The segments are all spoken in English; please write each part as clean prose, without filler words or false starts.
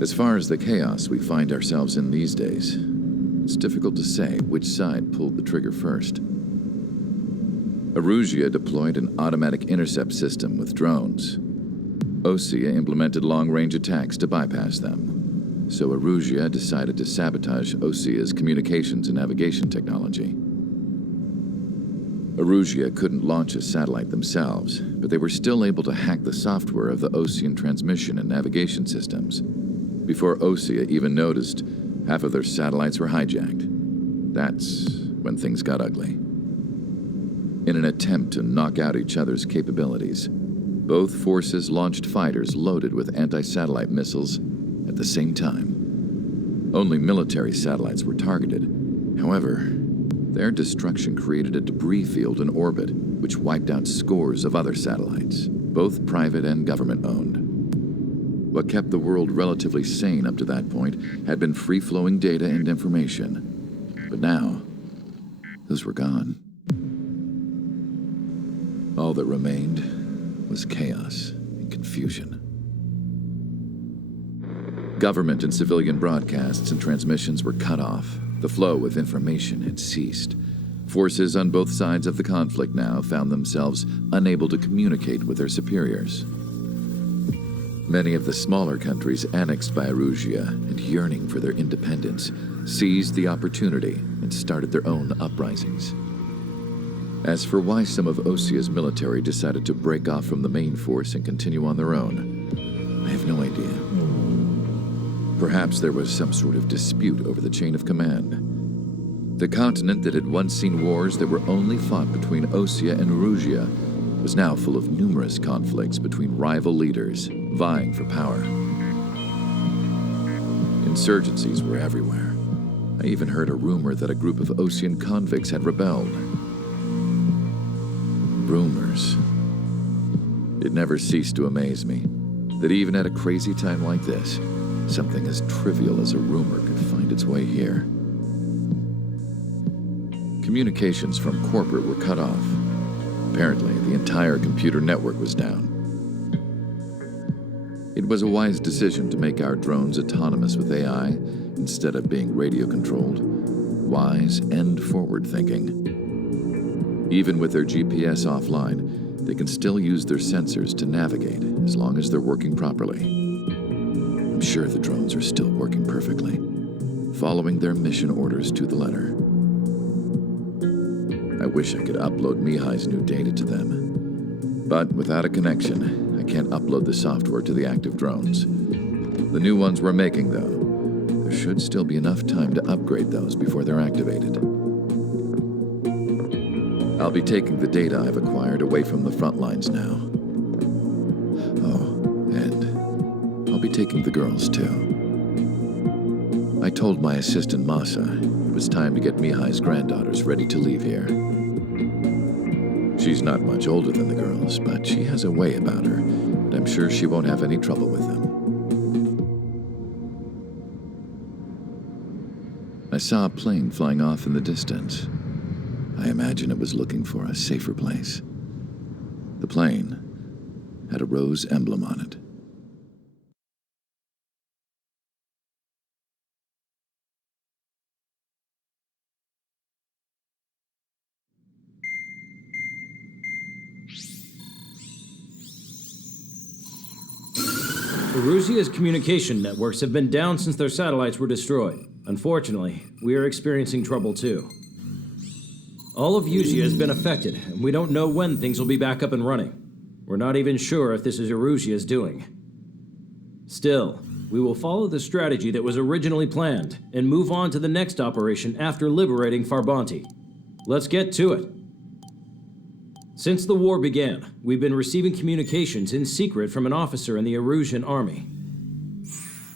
As far as the chaos we find ourselves in these days, it's difficult to say which side pulled the trigger first. Erusia deployed an automatic intercept system with drones. Osea implemented long-range attacks to bypass them. So Erusia decided to sabotage Osea's communications and navigation technology. Erusia couldn't launch a satellite themselves, but they were still able to hack the software of the Osean transmission and navigation systems. Before Osea even noticed, half of their satellites were hijacked. That's when things got ugly. In an attempt to knock out each other's capabilities, both forces launched fighters loaded with anti-satellite missiles at the same time. Only military satellites were targeted. However, their destruction created a debris field in orbit, which wiped out scores of other satellites, both private and government-owned. What kept the world relatively sane up to that point had been free-flowing data and information. But now, those were gone. All that remained was chaos and confusion. Government and civilian broadcasts and transmissions were cut off. The flow of information had ceased. Forces on both sides of the conflict now found themselves unable to communicate with their superiors. Many of the smaller countries annexed by Erusia and yearning for their independence seized the opportunity and started their own uprisings. As for why some of Osea's military decided to break off from the main force and continue on their own, I have no idea. Perhaps there was some sort of dispute over the chain of command. The continent that had once seen wars that were only fought between Osea and Erusia was now full of numerous conflicts between rival leaders vying for power. Insurgencies were everywhere. I even heard a rumor that a group of Osean convicts had rebelled. Rumors. It never ceased to amaze me that even at a crazy time like this, something as trivial as a rumor could find its way here. Communications from corporate were cut off. Apparently, the entire computer network was down. It was a wise decision to make our drones autonomous with AI instead of being radio-controlled. Wise and forward-thinking. Even with their GPS offline, they can still use their sensors to navigate as long as they're working properly. I'm sure the drones are still working perfectly, following their mission orders to the letter. I wish I could upload Mihai's new data to them. But without a connection, I can't upload the software to the active drones. The new ones we're making, though, there should still be enough time to upgrade those before they're activated. I'll be taking the data I've acquired away from the front lines now. Oh, and I'll be taking the girls, too. I told my assistant Masa it was time to get Mihai's granddaughters ready to leave here. She's not much older than the girls, but she has a way about her, and I'm sure she won't have any trouble with them. I saw a plane flying off in the distance. I imagine it was looking for a safer place. The plane had a rose emblem on it. Erusia's communication networks have been down since their satellites were destroyed. Unfortunately, we are experiencing trouble too. All of Usia has been affected, and we don't know when things will be back up and running. We're not even sure if this is Erusia's doing. Still, we will follow the strategy that was originally planned and move on to the next operation after liberating Farbanti. Let's get to it. Since the war began, we've been receiving communications in secret from an officer in the Erusian army.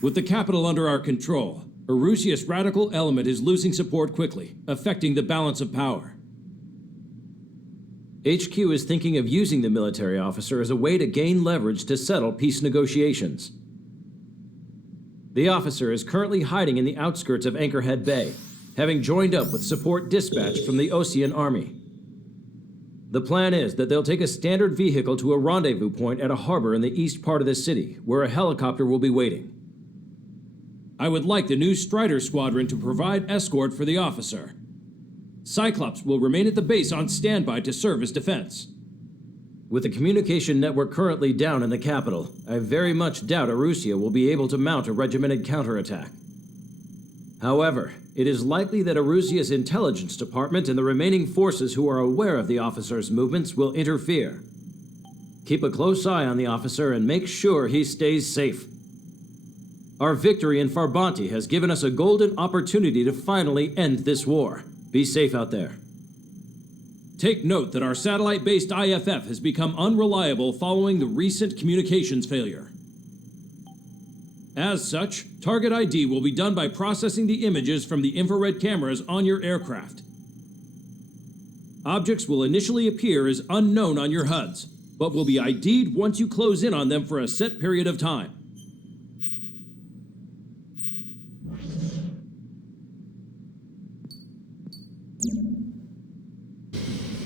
With the capital under our control, Erusia's radical element is losing support quickly, affecting the balance of power. HQ is thinking of using the military officer as a way to gain leverage to settle peace negotiations. The officer is currently hiding in the outskirts of Anchorhead Bay, having joined up with support dispatched from the Osean army. The plan is that they'll take a standard vehicle to a rendezvous point at a harbor in the east part of the city, where a helicopter will be waiting. I would like the new Strider Squadron to provide escort for the officer. Cyclops will remain at the base on standby to serve as defense. With the communication network currently down in the capital, I very much doubt Arusea will be able to mount a regimented counterattack. However, it is likely that Arusea's intelligence department and the remaining forces who are aware of the officer's movements will interfere. Keep a close eye on the officer and make sure he stays safe. Our victory in Farbanti has given us a golden opportunity to finally end this war. Be safe out there. Take note that our satellite-based IFF has become unreliable following the recent communications failure. As such, target ID will be done by processing the images from the infrared cameras on your aircraft. Objects will initially appear as unknown on your HUDs, but will be ID'd once you close in on them for a set period of time.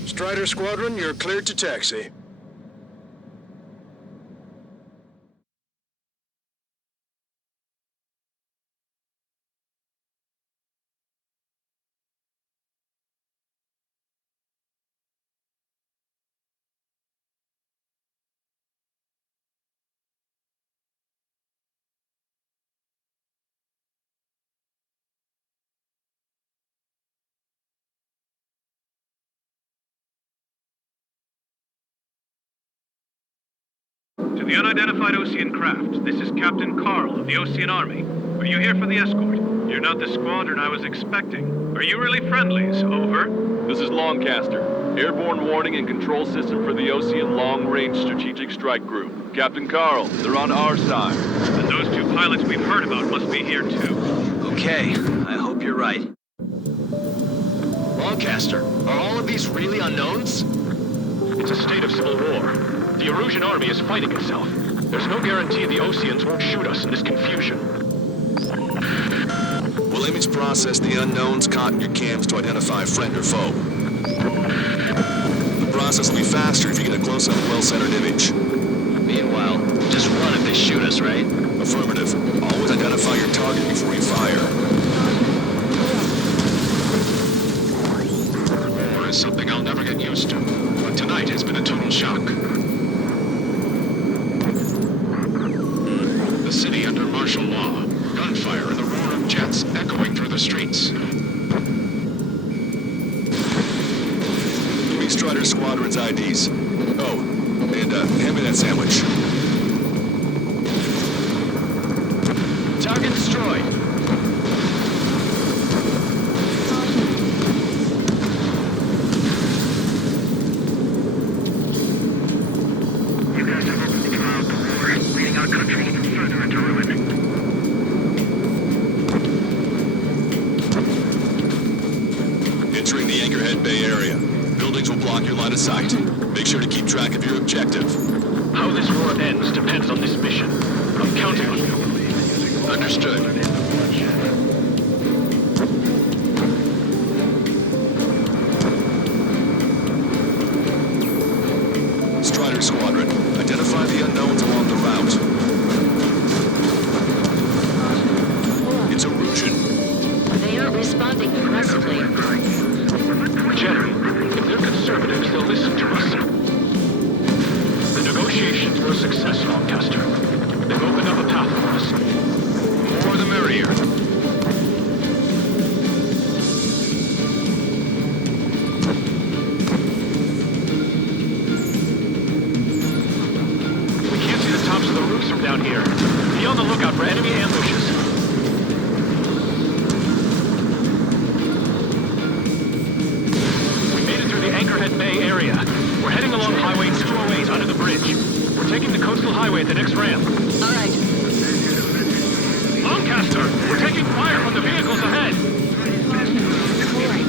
Strider Squadron, you're cleared to taxi. To the unidentified Osean craft, this is Captain Carl of the Osean Army. Are you here for the escort? You're not the squadron I was expecting. Are you really friendlies? Over. This is Longcaster. Airborne warning and control system for the Osean Long-Range Strategic Strike Group. Captain Carl, they're on our side. And those two pilots we've heard about must be here too. Okay, I hope you're right. Longcaster, are all of these really unknowns? It's a state of civil war. The Erusian army is fighting itself. There's no guarantee the Oseans won't shoot us in this confusion. We'll image process the unknowns caught in your cams to identify friend or foe. The process will be faster if you get a close-up, well-centered image. Meanwhile, just run if they shoot us, right? Affirmative. Always identify your target before you fire. War is something I'll never get used to, but tonight has been a total shock. The city under martial law, gunfire and the roar of jets echoing through the streets. Give me Strider Squadron's IDs. Oh, and hand me that sandwich. Target destroyed. You guys have opened throughout the war, leading our country even further into ruin. Entering the Anchorhead Bay area. Buildings will block your line of sight. Make sure to keep track of your objective. How this war ends depends on this mission. I'm counting on you. Understood. Strider Squadron, identify the unknowns along the route. It's Erusian. They aren't responding aggressively. Jenny, if they're conservatives, they'll listen to us. The negotiations were a success, Longcaster. They've opened up a path for us. The more the merrier. We can't see the tops of the roofs from down here. Be on the lookout for enemy ambushes. We made it through the Anchorhead Bay area. We're heading along Highway 208 under the bridge. We're taking the coastal highway at the next ramp. All right. Lancaster, we're taking fire from the vehicles ahead. All right.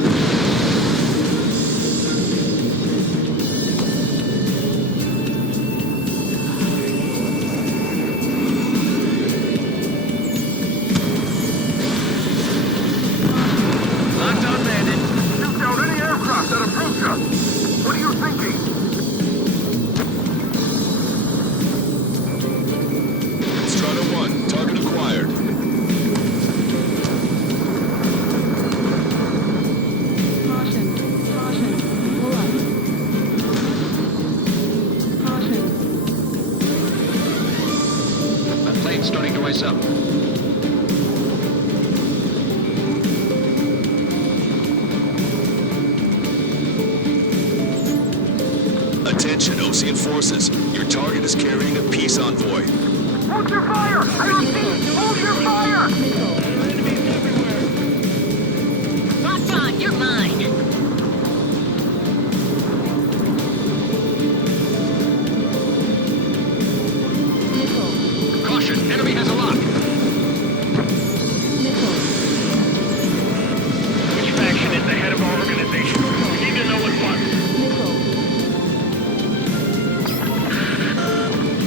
Lockdown landed. Shoot down any aircraft that approach us. What are you thinking? Strider 1, target acquired. Things starting to ice up. Attention, Ocean forces. Your target is carrying a peace envoy. Hold your fire! I repeat, hold your fire! Locked on, you're mine. Caution, enemy has a lock. Which faction is the head of our organization? We need to know at once.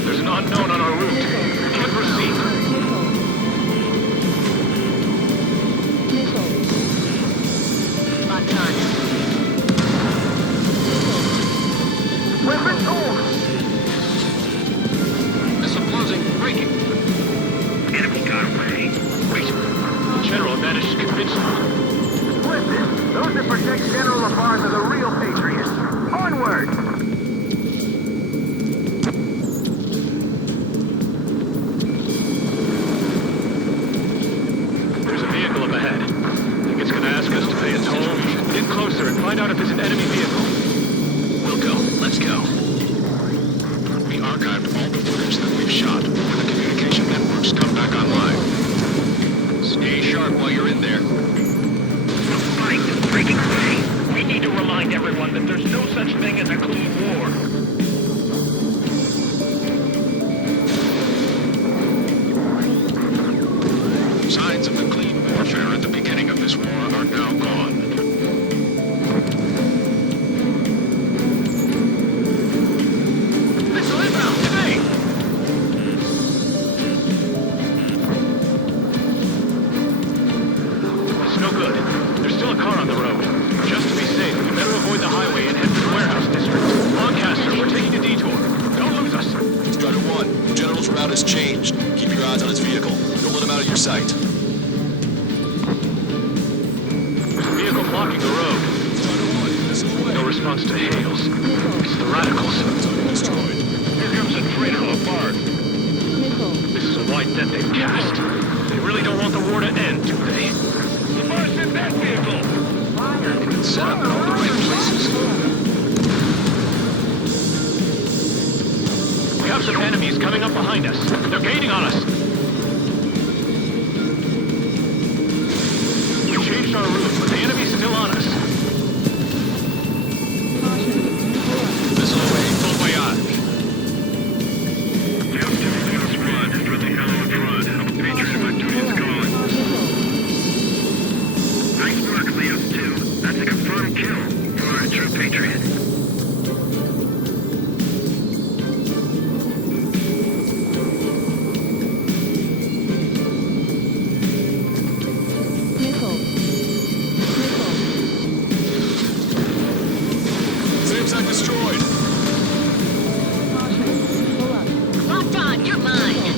There's an unknown on our route. Can't proceed. Locked on. Weapon pulled! Missile closing. Breaking. Enemy got away. Wait. General managed to convince me. Listen, those that protect General Lafarge are the real patriots. Onward! There's a vehicle up ahead. Think it's gonna ask us to pay a toll? Get closer and find out if it's an enemy vehicle. We'll go. Let's go. We archived all the footage that we've shot when the communication networks come back online. Stay sharp while you're in there. The fight is breaking away. We need to remind everyone that there's no such thing as a clean war. Signs of the clean warfare at the beginning of this war are now gone. Missile inbound! Today! It's no good. There's still a car on the road. Just to be safe, we better avoid the highway and head for the warehouse district. Lancaster, we're taking a detour. Don't lose us. Strider 1, General's route has changed. Keep your eyes on his vehicle. Don't let him out of your sight. There's a vehicle blocking the road. Strider 1, missile away. No response to hails. It's the radicals. Target destroyed. Here comes a traitor Lafarge. This is a white net they've cast. They really don't want the war to end, do they? Lafarge in that vehicle! They've been set up in all the right places. We have some enemies coming up behind us. They're gaining on us. We changed our route, but the enemy's still on us. Missile away. Full voyage. Nice work, Leos 2. That's a confirmed kill. You are a true patriot. SAMSAC destroyed. Locked on, you're mine.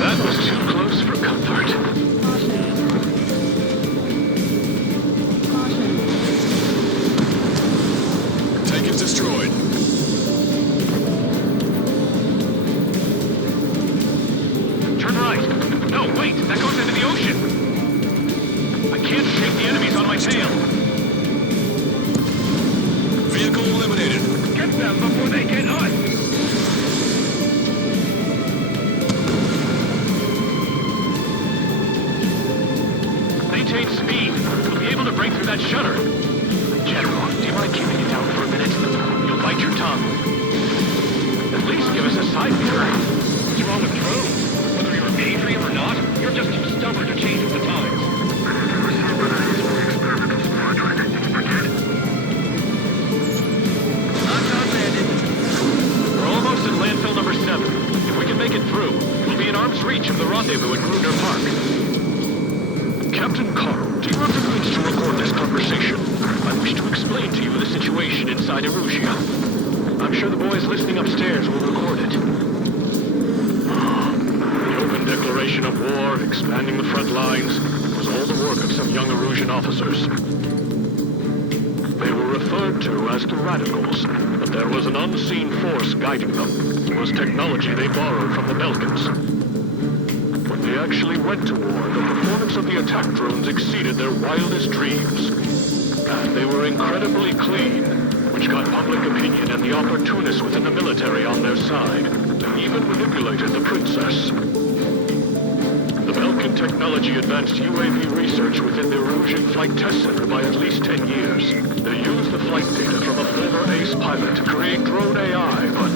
That was too close for comfort. Tank is destroyed. Turn right. No, wait, that goes into the ocean. I can't shake the enemies on my tail. Vehicle eliminated. Get them before they get us. Maintain speed. We'll be able to break through that shutter. General, do you mind keeping it down for a minute? You'll bite your tongue. At least give us a side mirror. What's wrong with drones? Whether you're a patriot or not, you're just too stubborn to change with the times. We're almost at landfill number 7. If we can make it through, we'll be in arm's reach of the rendezvous at Gruner Park. Captain Carl, do you have the means to record this conversation? I wish to explain to you the situation inside Erusia. I'm sure the boys listening upstairs will record it. The open declaration of war, expanding the front lines, was all the work of some young Erusian officers. They were referred to as the Radicals, a There was an unseen force guiding them. It was technology they borrowed from the Belkans. When they actually went to war, the performance of the attack drones exceeded their wildest dreams. And they were incredibly clean, which got public opinion and the opportunists within the military on their side. They even manipulated the princess. The Belkan technology advanced UAV research within the Erusian Flight Test Center by at least 10 years. They used the flight data from a former ace pilot to create drone AI, but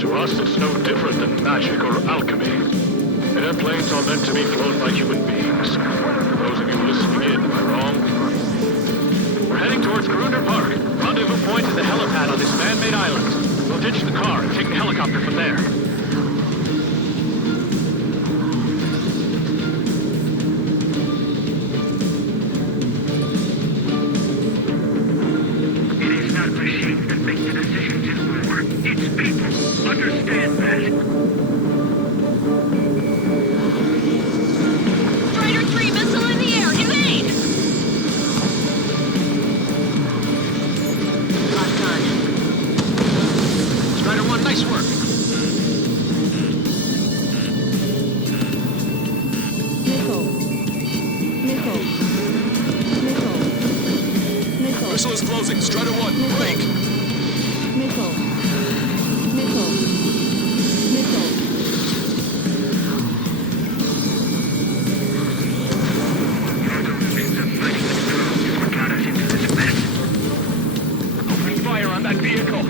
to us it's no different than magic or alchemy. Airplanes are meant to be flown by human beings. For those of you listening in, am I wrong? We're heading towards Gruner Park. Rendezvous point is the helipad on this man-made island. We'll ditch the car and take the helicopter from there. It is not machines that make the decisions in war. It's people. Understand that. Strider 3 missile in the air. Evade! Locked on. Strider 1, nice work. Missile is closing. Strider 1, break. Got us into this mess. Opening fire on that vehicle.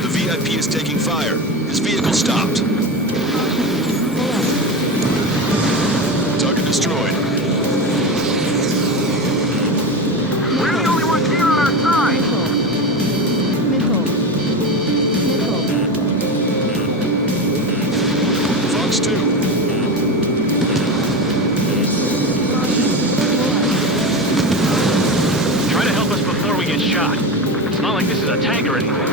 The VIP is taking fire. His vehicle stopped. Target destroyed. We're the only ones here on our side. Fox 2. Try to help us before we get shot. It's not like this is a tanker anymore.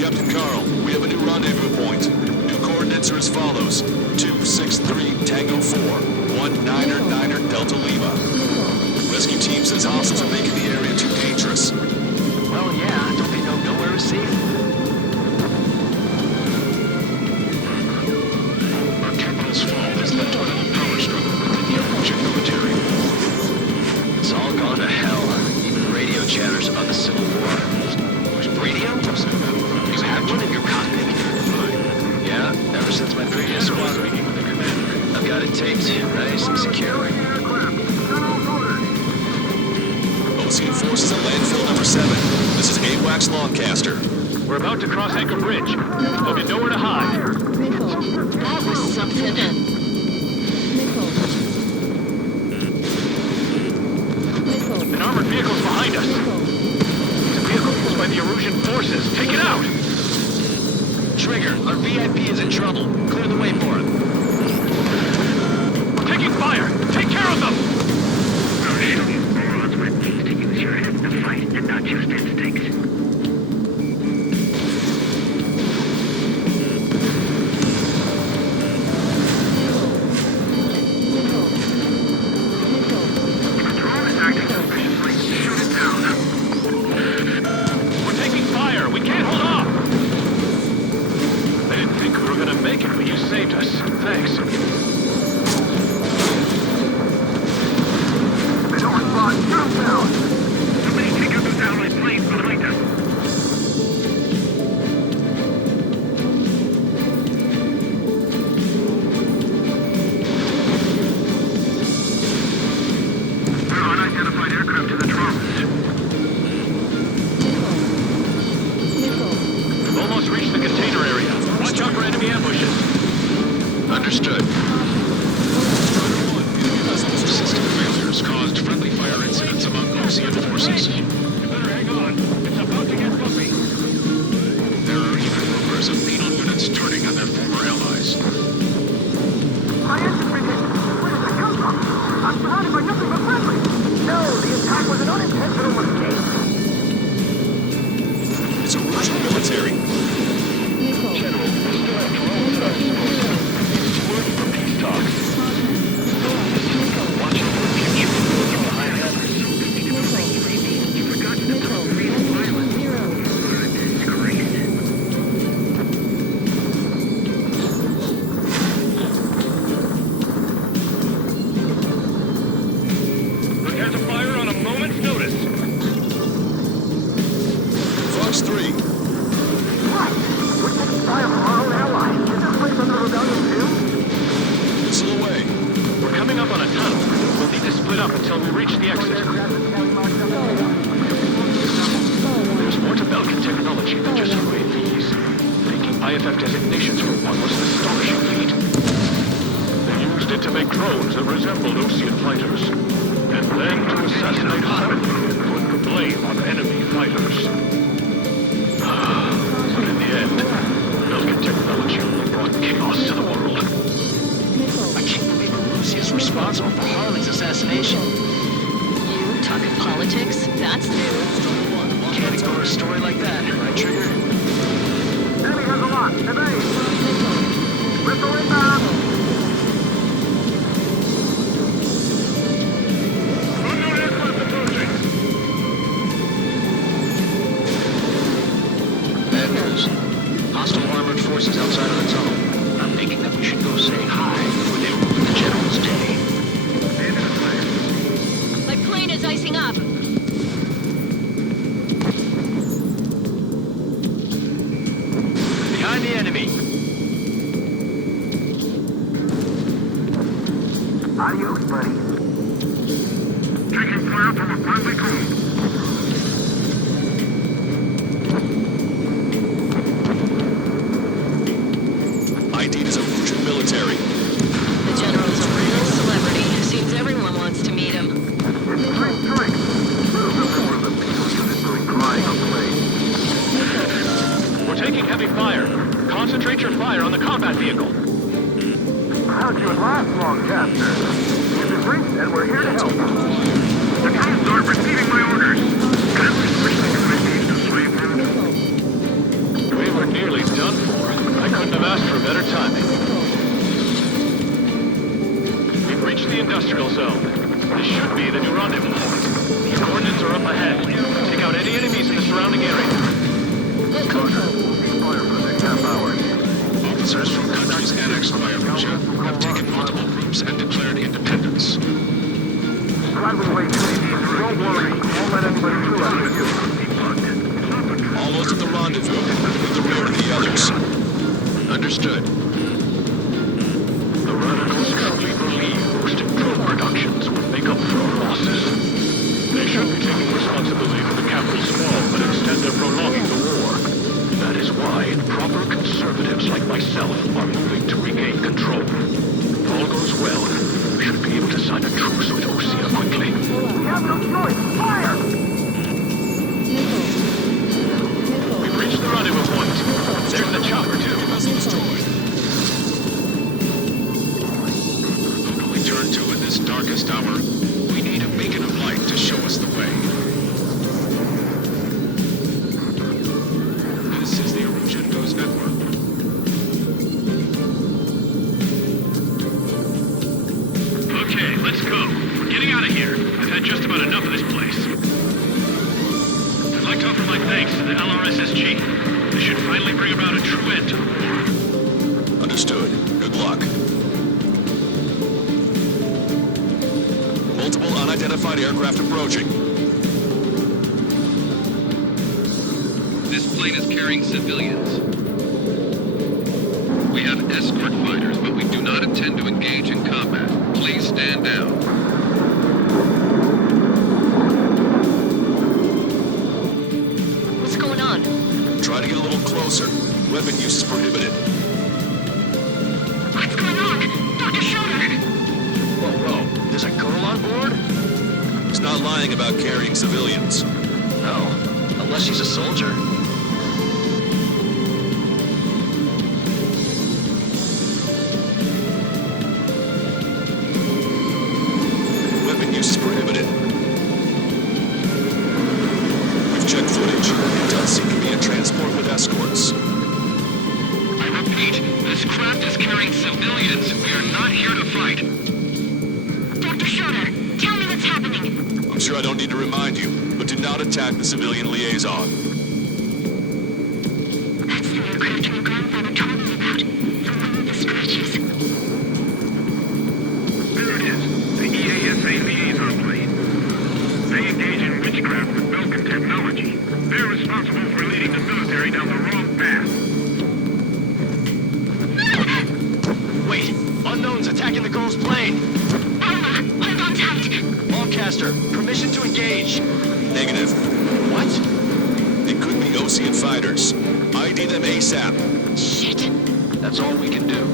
Captain Carl, we have a new rendezvous point. New coordinates are as follows. 263 Tango 4, 1999 Delta Lima. Rescue team says hostiles are making the area too dangerous. Well, yeah, don't they know nowhere is safe? Our capital's fall has led to another power struggle within the Erusian military. It's all gone to hell. Even radio chatters about the Civil War. Radio? You have one in your cockpit? Yeah, ever since my previous squadron. I've got it taped, nice and secure. Ocean forces at landfill number 7. This is AWACS Longcaster. We're about to cross Anchor Bridge. There'll be nowhere to hide. That was something. An armored vehicle's behind us. It's a vehicle used by the Erusian forces. Take it out! Trigger, our VIP is in trouble. Clear the way for him. We're taking fire! Take care of them! I'll show you morons what it means to use your head to fight and not just instincts. The drone is acting suspiciously. Shoot it down. We're taking fire! We can't hold off! I didn't think we were gonna make it, but you saved us. Thanks. They don't respond. Shoot them down. Somebody take out those allied planes behind us. 6-3. What? We're taking fire from our own allies. Is this place under rebellion too? Missile away. We're coming up on a tunnel. We'll need to split up until we reach the exit. There's more to Belkin technology than just UAVs. Taking IFF designations for one was an astonishing feat. They used it to make drones that resembled Osean fighters, and then to assassinate Harmony and put the blame on enemy fighters. But in the end, Belkin technology only brought chaos to the world. I can't believe Russia is responsible for Harlan's assassination. You talking politics? That's new. Can't ignore a story like that, right, Trigger? Enemy has a lot. Evade! Missile inbound! Unknown aircraft approaching. Bad news. Hostile armored forces outside of the tunnel. I'm thinking that we should go say hi before they ruin the General's day. My plane is icing up. Behind the enemy. Adios, buddy. Taking fire from a friendly crew. ID'd as a Russian military. The General's a real celebrity. Seems everyone wants to meet him. It's straight strike. One of the people units doing crying on plane. We're taking heavy fire. Concentrate your fire on the combat vehicle. How'd you last long, Caster? We've been briefed and we're here to help. The troops are receiving my orders. Can we switch the UAVs to slave mode? We were nearly done for. I couldn't have asked for better timing. We've reached the industrial zone. This should be the new rendezvous point. The coordinates are up ahead. Take out any enemies in the surrounding area. Fire for the next half hour. Officers from countries annexed by Russia have taken multiple groups and declared independence. Glad we waited. Don't worry. Won't let anybody through after you. Almost at the rendezvous, with the rear of the others. Understood. The radicals truly believe boosting drone productions would make up for our losses. They should be taking responsibility for the capital's fall, but instead they're prolonging the war. That is why proper conservatives like myself are moving to regain control. If all goes well, we should be able to sign a truce with Osea quickly. We have no choice. Fire! We've reached the rendezvous point. There's the chopper, too. Who do we turn to in this darkest hour? We need a beacon of light to show us the way. This is the Arugentos network. Okay, let's go. We're getting out of here. I've had just about enough of this place. I'd like to offer my thanks to the LRSSG. This should finally bring about a true end to the war. Understood. Good luck. Multiple unidentified aircraft approaching. This plane is carrying civilians. We have escort fighters, but we do not intend to engage in combat. Please stand down. What's going on? Try to get a little closer. Weapon use is prohibited. What's going on? Dr. Schroeder! Whoa. There's a girl on board? He's not lying about carrying civilians. No. Unless she's a soldier. Weapon use is prohibited. We've checked footage. It does seem to be a transport with escorts. I repeat, this craft is carrying civilians. We are not here to fight. Dr. Schroeder, tell me what's happening. I'm sure I don't need to remind you, but do not attack the civilian liaison. That's the aircraft your grandfather told me about. The one with the scratches. There it is. The EASA liaison plane. They engage in witchcraft with Belkin technology. They're responsible for leading the adversary down the wrong path. Wait, unknown's attacking the girl's plane. Alma, hold on tight. Lancaster, permission to engage. Negative. What? They could be Ocean fighters. ID them ASAP. Shit. That's all we can do.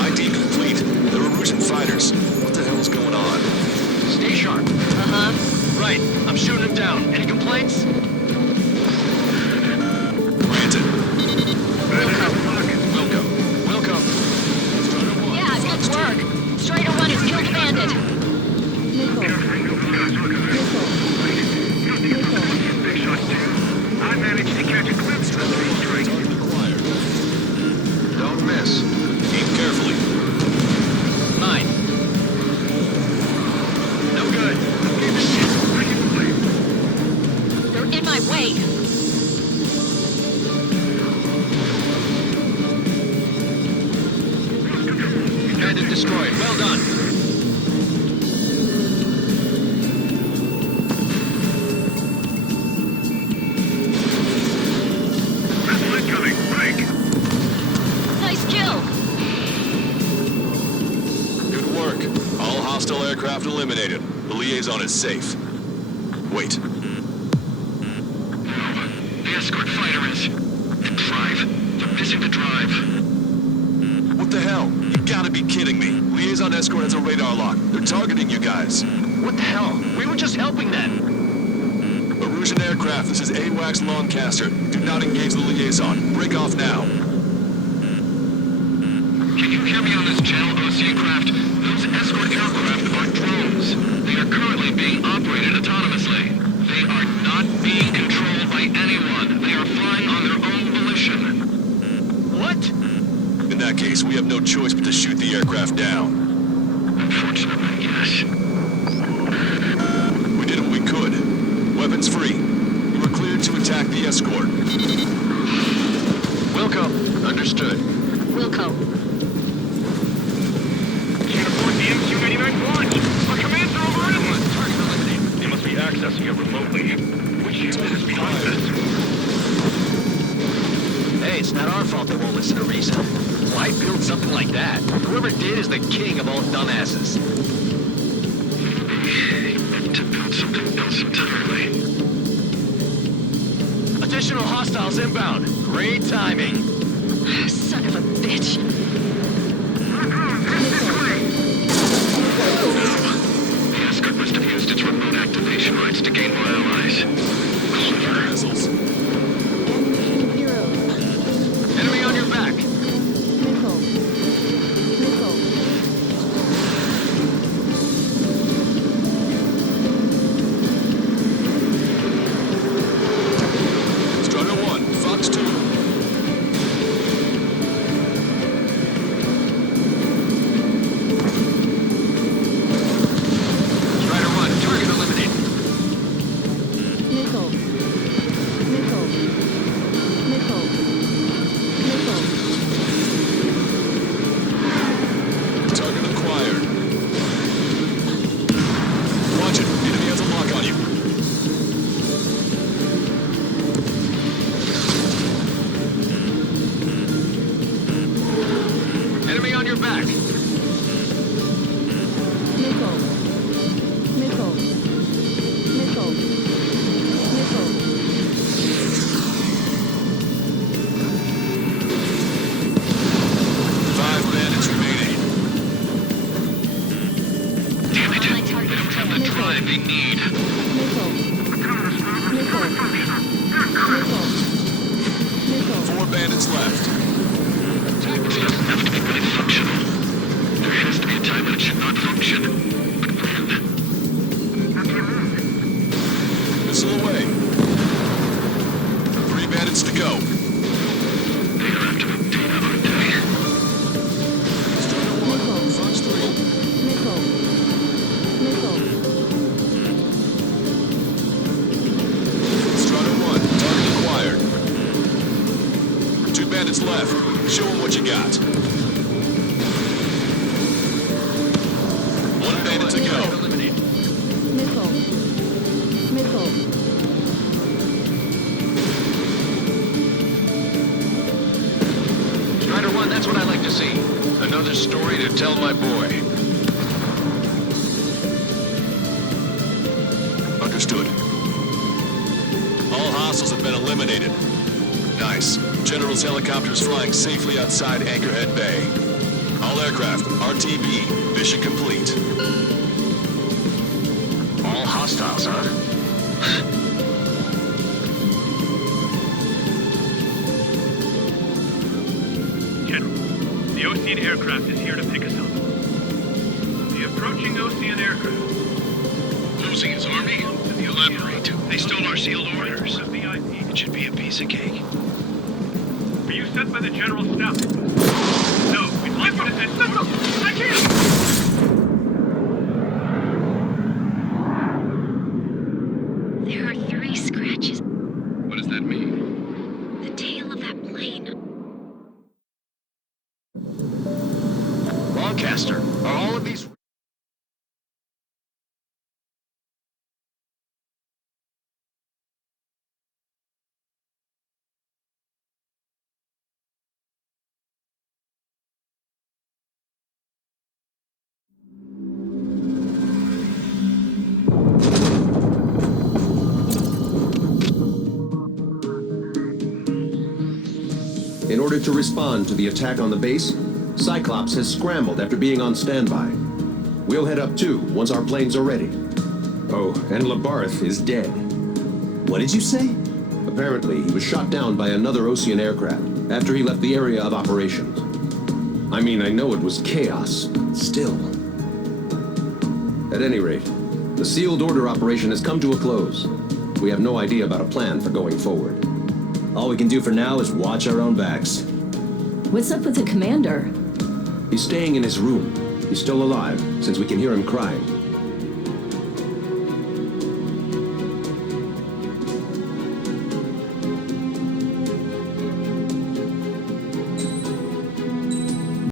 ID complete. They're Erusian fighters. What the hell is going on? Stay sharp. Uh-huh. Right, I'm shooting him down. Any complaints? Granted. Wilco. Yeah, good work. Strider 1 has killed the bandit. Big shot, too. I managed to catch a glimpse of the strike. Don't miss. Aim carefully. 9. No good. They're in my way. Bandit destroyed. Well done. Missile incoming. Break. Nice kill. Good work. All hostile aircraft eliminated. The liaison is safe. Wait. The escort fighter is... The drive. They're missing the drive. What the hell? You gotta be kidding me. Liaison escort has a radar lock. They're targeting you guys. What the hell? We were just helping them. Erusian aircraft, this is AWACS Lancaster. Do not engage the liaison. Break off now. Can you hear me on this channel, OC craft? Those escort aircraft are drones. They are currently being operated autonomously. They are not being controlled by anyone. They are flying on their own volition. What? In that case, we have no choice but to shoot the aircraft down. Unfortunately, yes. We did what we could. Weapons free. You were cleared to attack the escort. Wilco. Understood. Wilco. Can't afford the MQ-89 launch. Our commands are over inland. Target eliminated. They must be accessing it remotely. Which unit is behind this? Hey, it's not our fault they won't listen to reason. Why build something like that? Whoever did is the king of all dumbasses. To build something else entirely. Additional hostiles inbound. Great timing. Son of a bitch. The escort must have used its remote activation rights to gain more allies. Clever. Missiles. Enemy on your back. Strider 1, Fox 2. Strider 1, target eliminated. Target acquired. Watch it. Enemy has a lock on you. Enemy on your back. Five bandits remaining. Damn it. They don't have the drive they need. Four bandits left. It doesn't have to be really functional. There has to be a time when it should not function. But when? Missile away. 3 bandits to go. They are after the data, aren't they? Strider 1, Fox 3. Strider 1, target acquired. 2 bandits left. Show them what you got. minute to go. Missile. Missile. Strider 1, that's what I like to see. Another story to tell my boy. Understood. All hostiles have been eliminated. Nice. General's helicopter is flying safely outside Anchorhead Bay. All aircraft, RTB, mission complete. All hostiles, huh? General, the Ocean aircraft is here to pick us up. The approaching Ocean aircraft. Losing his army? Elaborate. They stole our sealed orders. VIP. It should be a piece of cake. Were you sent by the General's staff? No, we'd like you to send... Listen! I can't! There are 3 scratches. What does that mean? The tail of that plane. Lancaster, are all of these... In order to respond to the attack on the base, Cyclops has scrambled after being on standby. We'll head up too once our planes are ready. Oh, and Labarth is dead. What did you say? Apparently, he was shot down by another Ocean aircraft after he left the area of operations. I mean, I know it was chaos, but still. At any rate, the sealed order operation has come to a close. We have no idea about a plan for going forward. All we can do for now is watch our own backs. What's up with the commander? He's staying in his room. He's still alive, since we can hear him crying.